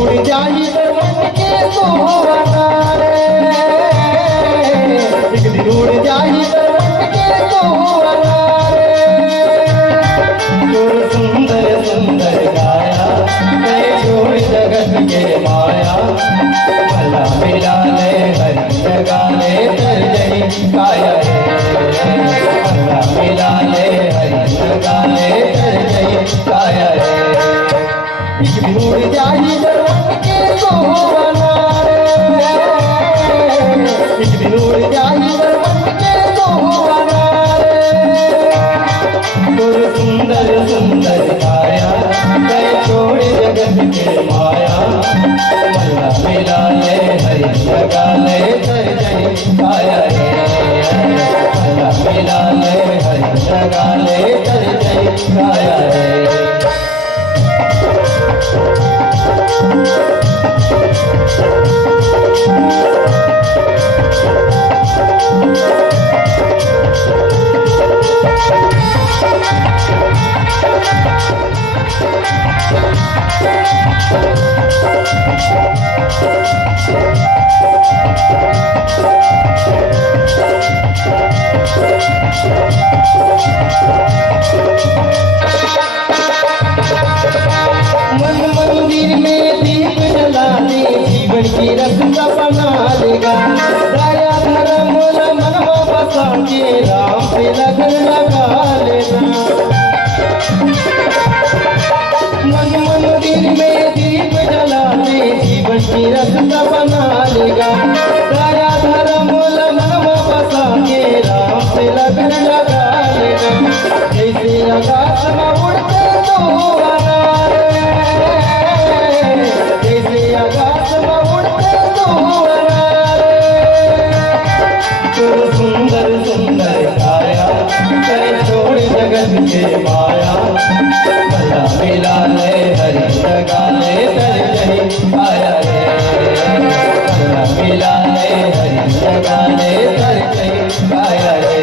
उड़ जाई दरवन के सोहरा रे, एक दिन उड़ जाई दरवन के सोहरा रे। सुर सुंदर सुंदर गाया मैं छोड़ जगत के माया, भला मिला ले हरि लगा ले तर जही काया रे, भला मिला ले हरि लगा ले तर जही काया रे। एक दिन उड़ जाई दरवन के सोहरा रे, एक दिन उड़ जाई दरवन के सोहरा रे। सुर सुंदर सुंदर गाया मैं छोड़ जगत के माया, भला मिला ले हरि लगा ले तर जही काया रे, भला मिला ले हरि लगा ले तर जही काया रे। मन मंदिर में दीप जला दे, जीवन की रस्ता बना लेगा। दया धर्म मनवा बसा के राम से लगन लगा लेना। मन मंदिर में दीप जला दे, जीवन की रस्ता बना लेगा। दया धर्म मनवा बसा के राम से लगन लगा लेगा। जैसे आकाश में उड़ते सोहरा रे, जैसे आकाश में उड़ते सोहरा रे। सुर सुंदर सुंदर गाया मैं छोड़ जगत के माया, भला मिला ले हरि लगा ले तर जही काया रे, भला मिला ले हरि लगा ले तर जही काया रे।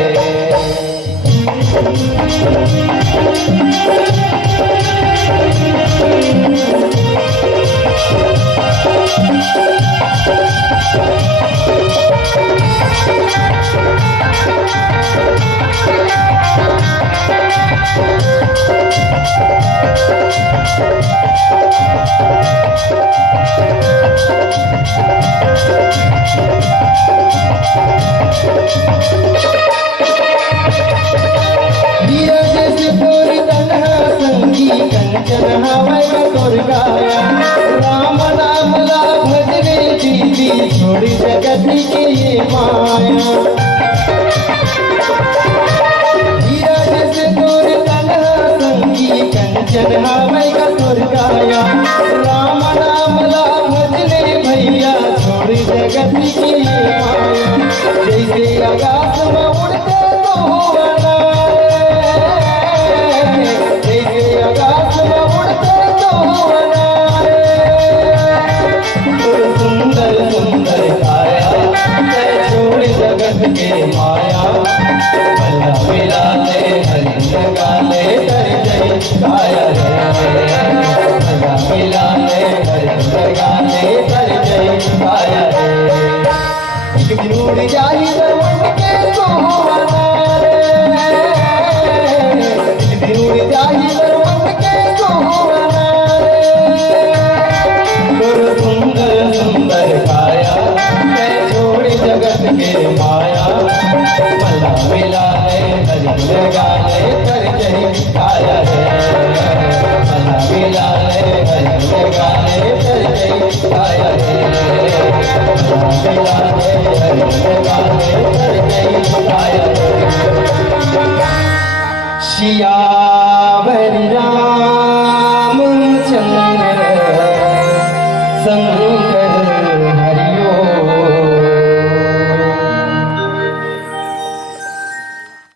कंचन हवै तोर गाया, राम नाम ला भज रे दीदी, छोड़ी जगत की ये माया। हीरा जैसे तोर तन्हा संगी, कंचन हवै तोर गाया, राम नाम ला भज रे भैया, छोड़ी जगत की ये माया। जैसे आकाश में उड़ते सोहरा रे, जैसे आकाश में उड़ते सोहरा रे। सुंदर सुंदर गाया मैं छोड़ जगत के माया, भला मिला ले हरि लगा ले तर जही काया रे, भला मिला ले हरि लगा ले तर जही काया रे। एक दिन उड़ जाई दरवन के सोहरा रे, एक दिन उड़ जाई दरवन के सोहरा रे। सुर सुंदर सुंदर गाया मैं छोड़ जगत के माया, भला मिला ले हरि लगा ले तर जही काया रे, भला मिला ले हरि लगा ले तर जही काया रे, भला मिला ले हरि लगा ले तर जही काया रे। सियावर रामचंद्र संग